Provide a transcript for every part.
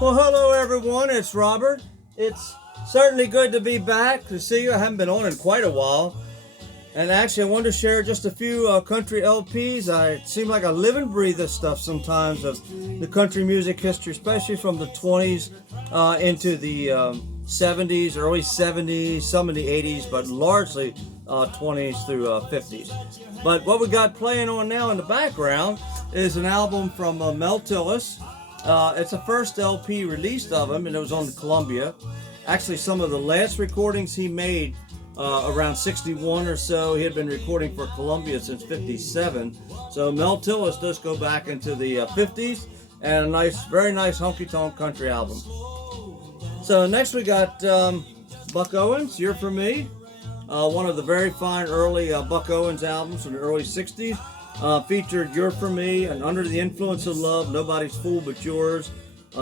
Well, hello everyone, it's Robert. It's certainly good to be back to see you. I haven't been on in quite a while. And actually, I wanted to share just a few country LPs. I seem like I live and breathe this stuff sometimes of the country music history, especially from the 20s into the 70s, early 70s, some in the 80s, but largely 20s through 50s. But what we got playing on now in the background is an album from Mel Tillis. It's the first LP released of him, and it was on the Columbia. Actually, some of the last recordings he made around 61 or so. He had been recording for Columbia since 57. So Mel Tillis does go back into the 50s, and a nice, very nice honky-tonk country album. So next we got Buck Owens, You're For Me. One of the very fine early Buck Owens albums from the early 60s. Featured You're For Me and Under the Influence of Love, Nobody's Fool But Yours,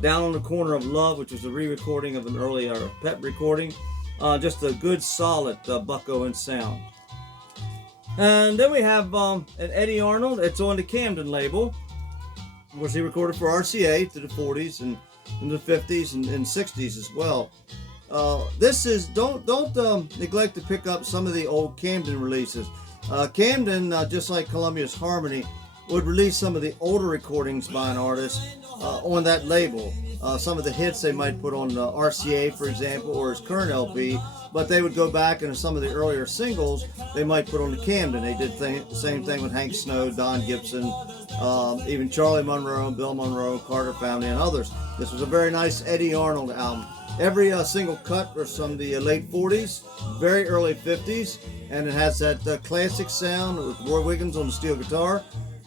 Down on the Corner of Love, which was a re-recording of an early Pet recording. Just a good, solid Buck Owens sound. And then we have an Eddie Arnold. It's on the Camden label. Of course, he recorded for RCA through the 40s and in the 50s and 60s as well. This is don't neglect to pick up some of the old Camden releases. Camden, just like Columbia's Harmony, would release some of the older recordings by an artist on that label. Some of the hits they might put on RCA, for example, or his current LP, but they would go back into some of the earlier singles they might put on the Camden. They did the same thing with Hank Snow, Don Gibson, even Charlie Monroe, Bill Monroe, Carter Family, and others. This was a very nice Eddie Arnold album. Every single cut was from the late 40s, very early 50s, and it has that classic sound with Roy Wiggins on the steel guitar,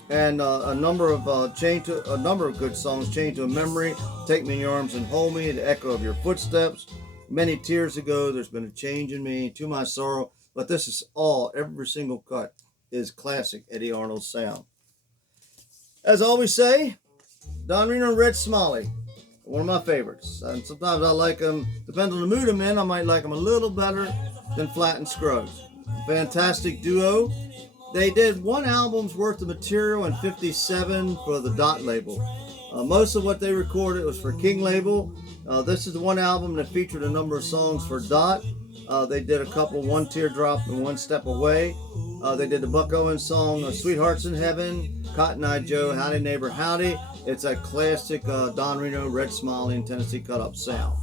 and a number of good songs, Chained to a Memory, Take Me in Your Arms and Hold Me, The Echo of Your Footsteps, Many Tears Ago, There's Been a Change in Me, To My Sorrow. But this is every single cut is classic Eddie Arnold sound. As I always say, Don Reno and Red Smalley, one of my favorites. And sometimes I like them, depends on the mood I'm in, I might like them a little better than Flatt and Scruggs. Fantastic duo. They did one album's worth of material in 57 for the Dot label. Most of what they recorded was for King label. This is the one album that featured a number of songs for Dot. They did a couple, One Teardrop and One Step Away. They did the Buck Owens song, Sweethearts in Heaven, Cotton Eye Joe, Howdy Neighbor Howdy. It's a classic Don Reno, Red Smalley, and Tennessee cut-up sound.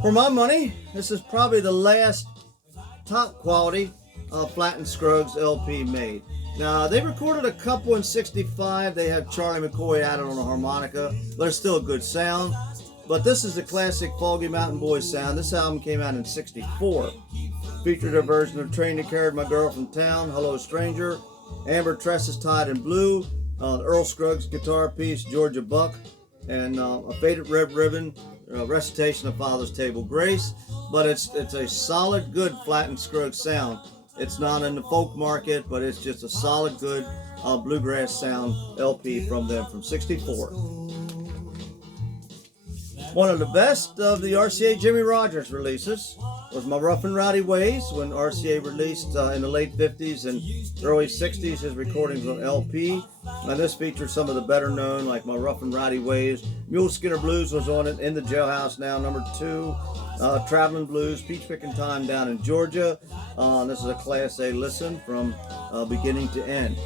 For my money, this is probably the last top quality Flatt and Scruggs LP made. Now, they recorded a couple in 65. They have Charlie McCoy added on a harmonica, but it's still a good sound. But this is the classic Foggy Mountain Boys sound. This album came out in 64. Featured a version of Train That Carried My Girl from Town, Hello Stranger, Amber Tresses Tied in Blue, Earl Scruggs guitar piece, Georgia Buck, and a Faded Red Ribbon, recitation of Father's Table Grace. But it's a solid, good Flatt and Scruggs sound. It's not in the folk market, but it's just a solid, good bluegrass sound LP from them from 64. One of the best of the RCA Jimmy Rogers releases was My Rough and Rowdy Ways, when RCA released in the late 50s and early 60s his recordings on LP. And this features some of the better known, like My Rough and Rowdy Ways. Mule Skinner Blues was on it, In the Jailhouse Now, number 2. Traveling Blues, Peach Picking Time Down in Georgia. This is a Class A listen from beginning to end.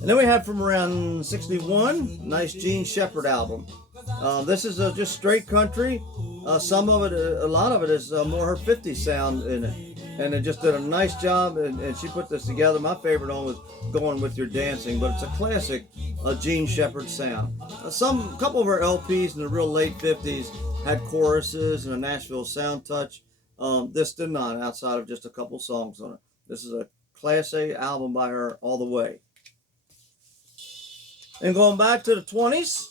And then we have from around 61, nice Gene Shepard album. This is just straight country. Some of it, a lot of it is more her 50s sound in it. And it just did a nice job, and she put this together. My favorite one was Going With Your Dancing, but it's a classic Gene Shepard sound. A couple of her LPs in the real late 50s had choruses and a Nashville sound touch. This did not, outside of just a couple songs on it. This is a Class A album by her all the way. And going back to the 20s,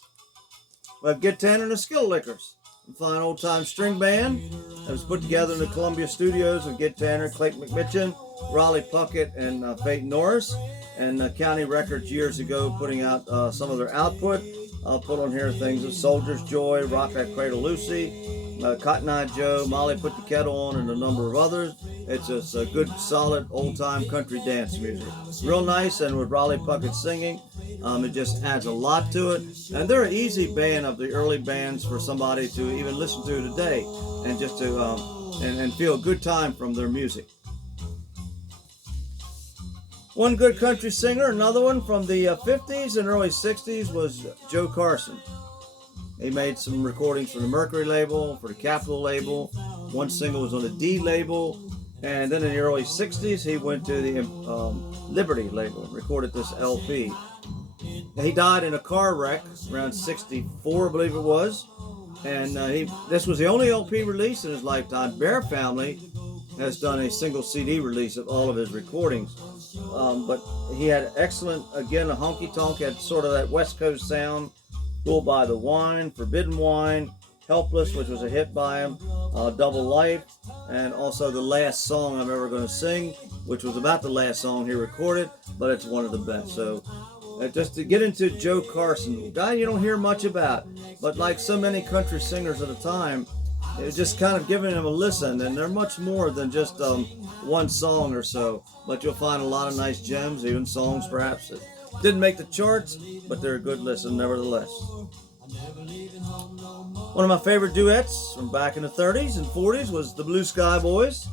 we have Git Tanner and the Skill Lickers, a fine old-time string band that was put together in the Columbia studios of Git Tanner, Clayton McMitchin, Raleigh Puckett, and Peyton Norris, and County Records years ago putting out some of their output. I'll put on here things of Soldier's Joy, Rock That Cradle Lucy, Cotton Eye Joe, Molly Put the Kettle On, and a number of others. It's just a good, solid, old-time country dance music. Real nice, and with Raleigh Puckett singing. It just adds a lot to it, and they're an easy band of the early bands for somebody to even listen to today, and just to and feel a good time from their music. One good country singer, another one from the 50s and early 60s, was Joe Carson. He made some recordings for the Mercury label, for the Capitol label. One single was on the D label. And then in the early 60s, he went to the Liberty label and recorded this LP. He died in a car wreck around 64, I believe it was. And this was the only LP release in his lifetime. Bear Family has done a single CD release of all of his recordings. But he had excellent, again, a honky tonk, had sort of that West Coast sound. Fooled by the Wine, Forbidden Wine, Helpless, which was a hit by him, Double Life, and also The Last Song I'm Ever Gonna Sing, which was about the last song he recorded, but it's one of the best. So just to get into Joe Carson, a guy you don't hear much about, but like so many country singers at the time, it's just kind of giving him a listen, and they're much more than just one song or so, but you'll find a lot of nice gems, even songs perhaps that didn't make the charts, but they're a good listen nevertheless. One of my favorite duets from back in the 30s and 40s was the Blue Sky Boys.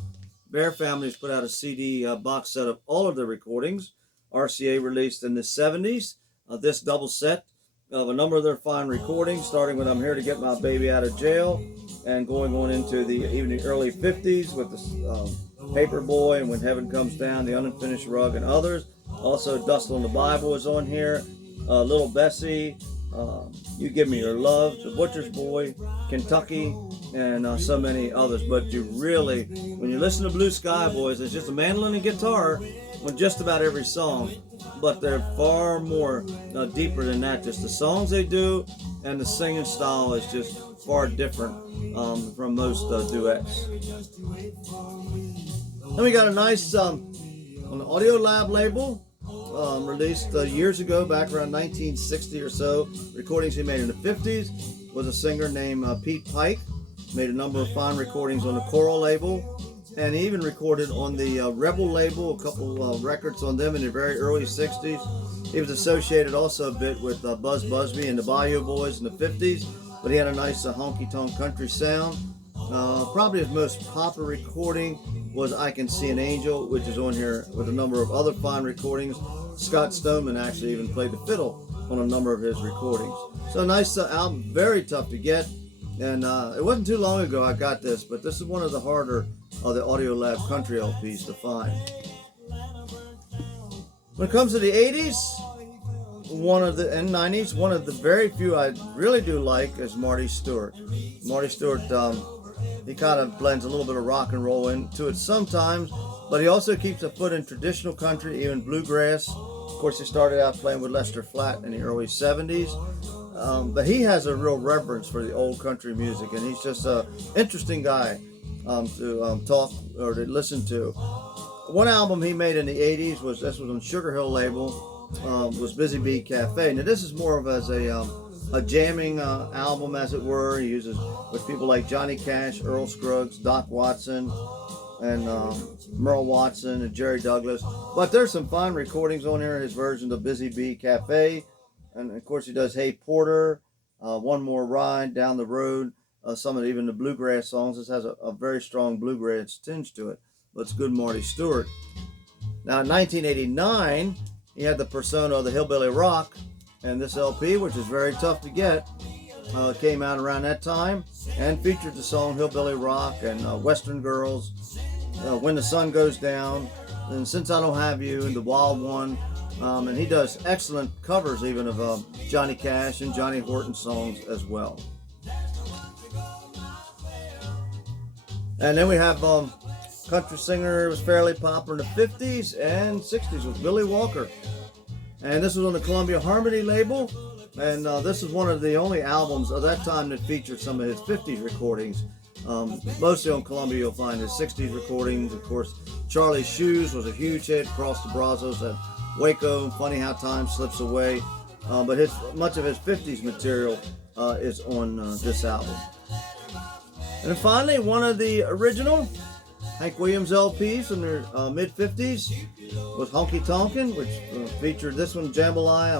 Bear Family's put out a CD box set of all of their recordings. RCA released in the 70s this double set of a number of their fine recordings, starting with I'm Here to Get My Baby Out of Jail, and going on into even the early 50s with the Paper Boy and When Heaven Comes Down, The Unfinished Rug, and others. Also, Dust on the Bible is on here, Little Bessie, You Give Me Your Love, The Butcher's Boy, Kentucky, and so many others. But you really, when you listen to Blue Sky Boys, it's just a mandolin and guitar on just about every song, but they're far more deeper than that. Just the songs they do and the singing style is just far different from most duets. Then we got a nice on the Audio Lab label, released years ago, back around 1960 or so. Recordings he made in the 50s. Was a singer named Pete Pike. Made a number of fine recordings on the Coral label, and he even recorded on the Rebel label, a couple records on them in the very early 60s. He was associated also a bit with Buzz Busby and the Bayou Boys in the 50s, but he had a nice honky-tonk country sound. Probably his most popular recording was I Can See an Angel, which is on here with a number of other fine recordings. Scott Stoneman actually even played the fiddle on a number of his recordings. So a nice album, very tough to get. And it wasn't too long ago I got this, but this is one of the harder of the Audio Lab country LPs to find. When it comes to the 80s, and 90s, one of the very few I really do like is Marty Stuart. Marty Stuart, he kind of blends a little bit of rock and roll into it sometimes, but he also keeps a foot in traditional country, even bluegrass. Of course, he started out playing with Lester Flatt in the early 70s. But he has a real reverence for the old country music, and he's just an interesting guy to talk or to listen to. One album he made in the 80s was on Sugar Hill label, was Busy Bee Cafe. Now this is more of as a jamming album, as it were. He uses with people like Johnny Cash, Earl Scruggs, Doc Watson, and Merle Watson and Jerry Douglas. But there's some fine recordings on here, his version of Busy Bee Cafe. And of course he does Hey Porter, One More Ride, Down the Road, some of even the bluegrass songs. This has a very strong bluegrass tinge to it, but it's good Marty Stuart. Now in 1989, he had the persona of the Hillbilly Rock, and this LP, which is very tough to get, came out around that time and featured the song Hillbilly Rock and Western Girls, When the Sun Goes Down, and Since I Don't Have You, and The Wild One. And he does excellent covers even of Johnny Cash and Johnny Horton songs as well. And then we have country singer who was fairly popular in the 50s and 60s was Billy Walker. And this was on the Columbia Harmony label. And this is one of the only albums of that time that featured some of his 50s recordings. Mostly on Columbia you'll find his 60s recordings. Of course, Charlie's Shoes was a huge hit, Cross the Brazos at Waco, Funny How Time Slips Away. But much of his 50s material is on this album. And then finally, one of the original Hank Williams LPs from the mid-50s was Honky Tonkin', which featured this one, Jambalaya.